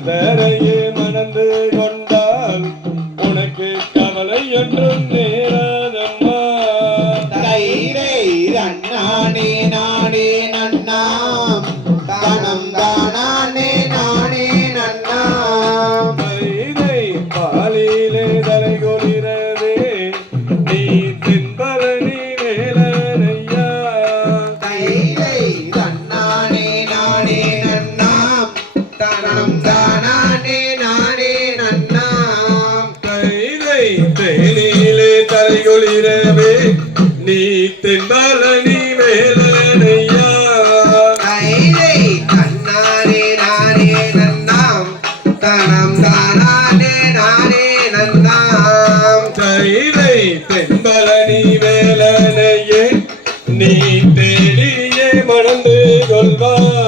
கந்தரையே மணந்து கொண்டால் உனக்கு கவலை என்றும் அருகொளிரவே நீ தென்பாலனி வேலனையா? தன்னாரே நாரே நன்னாம். தனம் தானாரே நாரே நன்னாம். கைலை தென்பாலனி வேலனையே நீ தேடியே மணந்து கொள்வார்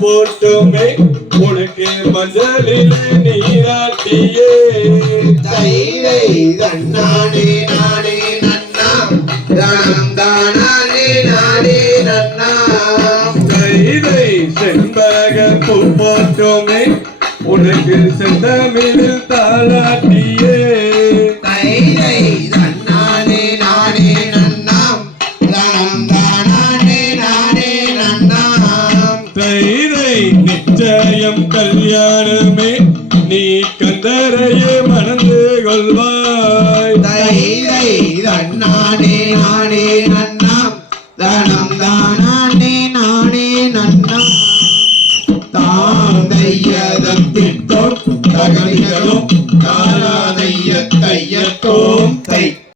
போட்டுமே உனக்கு மஞ்சளில் நீராட்டியே. கைலை தன்னானே நானே நன்னாம் தனம் தானானே நானே நன்னாம் கைதை செண்பக பூ போட்டுமே உனக்கு செந்தமிழில் தாளாட்டியே. நிச்சயம் கல்யாணமே நீ கந்தரையே மணந்து கொள்வாய். தைலை தன்னானே நானே நன்னாம். தனம் தானே நானே நன்னாம். தாந்தையதத்திட்டோ தானா